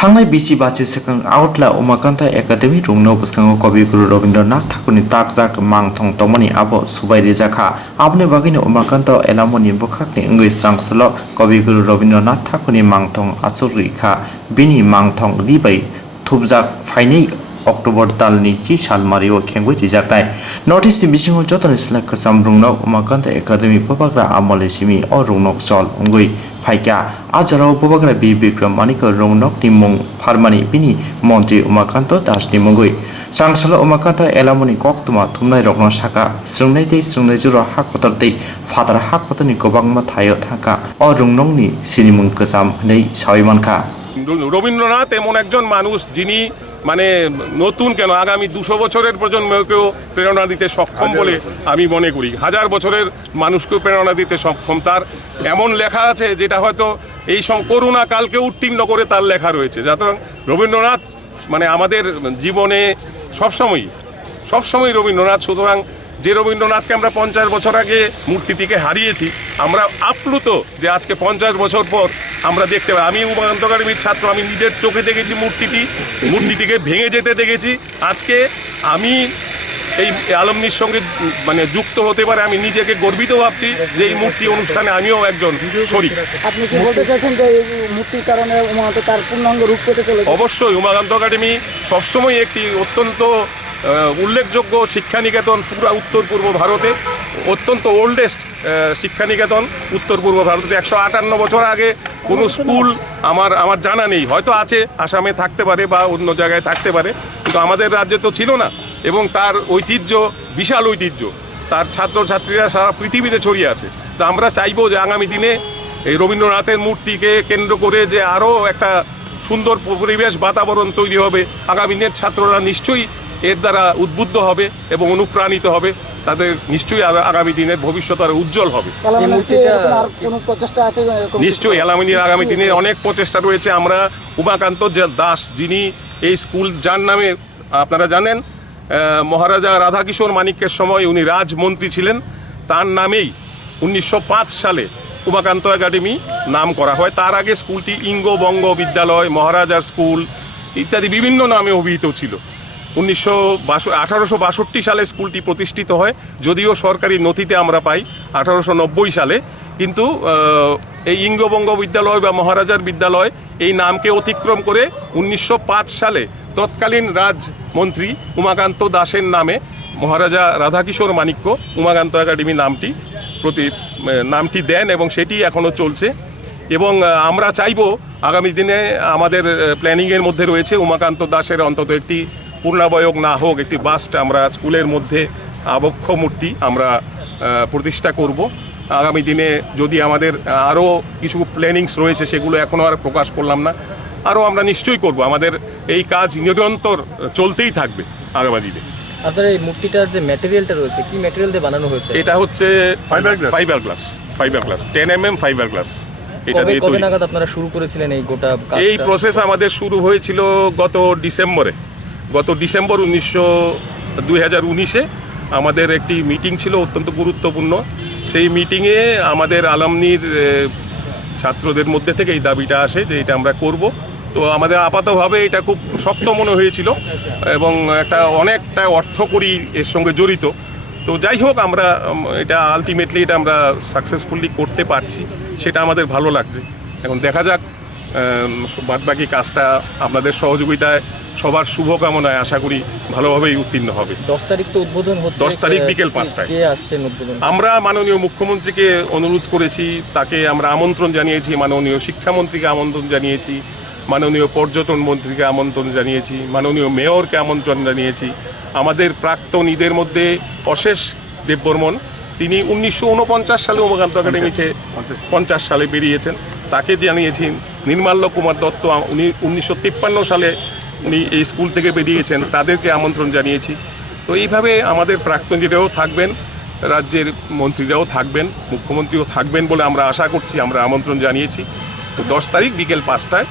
थांनाय बिसि बाचि सिगां आउटला उमाकान्त एकाडेमी रुंनो बसकांगो कविगुरु रवीन्द्रनाथ ठाकुरनि ताकजाक मांथं तमनि आबो सुबाय रिजाखा आबनि बागैनो उमाकान्त एलामनि बुखाकनि इंगै स्रांसल कविगुरु रवीन्द्रनाथ ठाकुरनि मांथं आचुरिखा बिनि मांथं रिबाय थुबजाक फाइनै अक्टोबर दालनि 10 सालमारियाव खेंगुइ रिजाकनाय नर्थ इस्ट बिसिङाव जतन सिला कसाम रुंनो उमाकान्त एकाडेमी पबाग्रा आमले सिमी अ रुंनक चल उंगै फाइका आजाराव पबाग्रा बि बिक्रम मानिक रुंनक निमुं फार्मानि बिनि मन्त्रि उमाकान्त दासनि मुंगै सांसल उमाकान्त एलामनि कक्तमा थुमनाय रगन साका स्रंनाय दै स्रंनाय जुर हा खतर दै फादार हा खतरनि गोबांमा थायो थाका अ रुंनंनि सिनिमुं कसाम नै साविमानखा রবীন্দ্রনাথ এমন একজন মানুষ যিনি মানে নতুন কেন আগামী 200 বছরের প্রজন্মকেও প্রেরণা দিতে সক্ষম বলে আমি মনে করি। হাজার বছরের মানুষকেও প্রেরণা দিতে সক্ষম। তার এমন লেখা আছে যেটা হয়তো এই করোনা কালকে উত্তীর্ণ করে তার লেখা রয়েছে। সুতরাং রবীন্দ্রনাথ মানে আমাদের জীবনে সবসময় রবীন্দ্রনাথ। সুতরাং যে রবীন্দ্রনাথকে আমরা 50 বছর আগে মূর্তিটিকে হারিয়েছি, আমরা আপ্লুত যে আজকে 50 বছর পর আমরা দেখতে পাই। আমি উমাকান্ত একাডেমির ছাত্র, আমি নিজের চোখে দেখেছি মূর্তিটিকে ভেঙে যেতে দেখেছি। আজকে আমি এই আলমনির সঙ্গে মানে যুক্ত হতে পারে আমি নিজেকে গর্বিত ভাবছি যে এই মূর্তি অনুষ্ঠানে আমিও একজন শরীক। আপনি কি বলতে চাইছেন যে এই মূর্তির কারণে উমাকান্ত তার পূর্ণাঙ্গ রূপ পেতে চলেছে? অবশ্যই উমাকান্ত একাডেমি সবসময় একটি অত্যন্ত উল্লেখযোগ্য শিক্ষানিকেতন, পুরা উত্তর পূর্ব ভারতে অত্যন্ত ওল্ডেস্ট শিক্ষানিকেতন উত্তর পূর্ব ভারতে। 158 বছর আগে কোনো স্কুল আমার জানা নেই, হয়তো আছে আসামে থাকতে পারে বা অন্য জায়গায় থাকতে পারে, কিন্তু আমাদের রাজ্যে তো ছিল না। এবং তার ঐতিহ্য বিশাল ঐতিহ্য, তার ছাত্রছাত্রীরা সারা পৃথিবীতে ছড়িয়ে আছে। তো আমরা চাইবো যে আগামী দিনে এই রবীন্দ্রনাথের মূর্তিকে কেন্দ্র করে যে আরও একটা সুন্দর পরিবেশ বাতাবরণ তৈরি হবে। আগামী দিনের ছাত্ররা নিশ্চয়ই এর দ্বারা উদ্বুদ্ধ হবে এবং অনুপ্রাণিত হবে। তাদের নিশ্চয়ই আগামী দিনের ভবিষ্যৎ আর উজ্জ্বল হবে। নিশ্চয়ই এলামনির আগামী দিনে অনেক প্রচেষ্টা রয়েছে। আমরা উমাকান্ত দাস, যিনি এই স্কুল যার নামে আপনারা জানেন মহারাজা রাধাকিশোর মানিক্যের সময় উনি রাজমন্ত্রী ছিলেন, তার নামেই 1905 সালে উমাকান্ত একাডেমি নাম করা হয়। তার আগে স্কুলটি ইঙ্গবঙ্গ বিদ্যালয়, মহারাজার স্কুল ইত্যাদি বিভিন্ন নামে অভিহিত ছিল। 1862 সালে স্কুলটি প্রতিষ্ঠিত হয়, যদিও সরকারি নথিতে আমরা পাই 1890 সালে। কিন্তু এই ইঙ্গবঙ্গ বিদ্যালয় বা মহারাজার বিদ্যালয় এই নামকে অতিক্রম করে 1905 সালে তৎকালীন রাজমন্ত্রী উমাকান্ত দাসের নামে মহারাজা রাধাকিশোর মানিক্য উমাকান্ত একাডেমি নামটি দেন এবং সেটি এখনও চলছে। এবং আমরা চাইব আগামী দিনে আমাদের প্ল্যানিংয়ের মধ্যে রয়েছে উমাকান্ত দাসের অন্তত একটি পূর্ণাবয়ব না হোক একটি বাস্ট আমরা স্কুলের মধ্যে আবক্ষ মূর্তি আমরা প্রতিষ্ঠা করব। আগামী দিনে যদি আমাদের আরও কিছু প্ল্যানিংস রয়েছে সেগুলো এখনও আর প্রকাশ করলাম না, আরও আমরা নিশ্চয়ই করব। আমাদের এই কাজ নিরন্তর চলতেই থাকবে আগামী দিনে। আপনার এই মূর্তিটার যে ম্যাটেরিয়ালটা রয়েছে, কি ম্যাটেরিয়াল দিয়ে বানানো হয়েছে? এটা হচ্ছে fibre glass 10 mm fibre glass. এটা দিয়ে তৈরি। নাগাদ আপনারা শুরু করেছিলেন এই গোটা এই প্রসেস? আমাদের শুরু হয়েছিল গত ডিসেম্বর 2019-এ আমাদের একটি মিটিং ছিল অত্যন্ত গুরুত্বপূর্ণ। সেই মিটিংয়ে আমাদের আলামনির ছাত্রদের মধ্যে থেকে এই দাবিটা আসে যে এটা আমরা করব। তো আমাদের আপাতভাবে এটা খুব শক্ত মনে হয়েছিল এবং অনেকটা অর্থকরী এর সঙ্গে জড়িত। তো যাই হোক, আমরা এটা আলটিমেটলি এটা আমরা সাকসেসফুলি করতে পারছি, সেটা আমাদের ভালো লাগছে। এখন দেখা যাক বাদবাকি কাজটা আপনাদের সহযোগিতায়, সবার শুভকামনায় আশা করি ভালোভাবেই উত্তীর্ণ হবে। 10 তারিখ তো উদ্বোধন হচ্ছে। 10 তারিখ বিকেল 5টায়। কে আসছেন উদ্বোধন? আমরা মাননীয় মুখ্যমন্ত্রীকে অনুরোধ করেছি, তাকে আমরা আমন্ত্রণ জানিয়েছি, মাননীয় শিক্ষামন্ত্রীকে আমন্ত্রণ জানিয়েছি, মাননীয় পর্যটন মন্ত্রীকে আমন্ত্রণ জানিয়েছি, মাননীয় মেয়রকে আমন্ত্রণ জানিয়েছি। আমাদের প্রাক্তন ঈদের মধ্যে অশেষ দেববর্মন, তিনি 1949 সালে উমাকান্ত একাডেমিতে 50 সালে বেরিয়েছেন, তাকে জানিয়েছি। নির্মাল্য কুমার দত্ত উনি 1953 সালে উনি এই স্কুল থেকে বেরিয়েছেন, তাদেরকে আমন্ত্রণ জানিয়েছি। তো এইভাবে আমাদের প্রাক্তনীরাও থাকবেন, রাজ্যের মন্ত্রীরাও থাকবেন, মুখ্যমন্ত্রীও থাকবেন বলে আমরা আশা করছি, আমরা আমন্ত্রণ জানিয়েছি। তো 10 তারিখ বিকেল 5টায়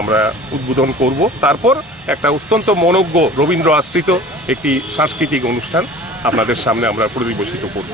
আমরা উদ্বোধন করব। তারপর একটা অত্যন্ত মনোজ্ঞ রবীন্দ্র আশ্রিত একটি সাংস্কৃতিক অনুষ্ঠান আপনাদের সামনে আমরা পরিবেশিত করব।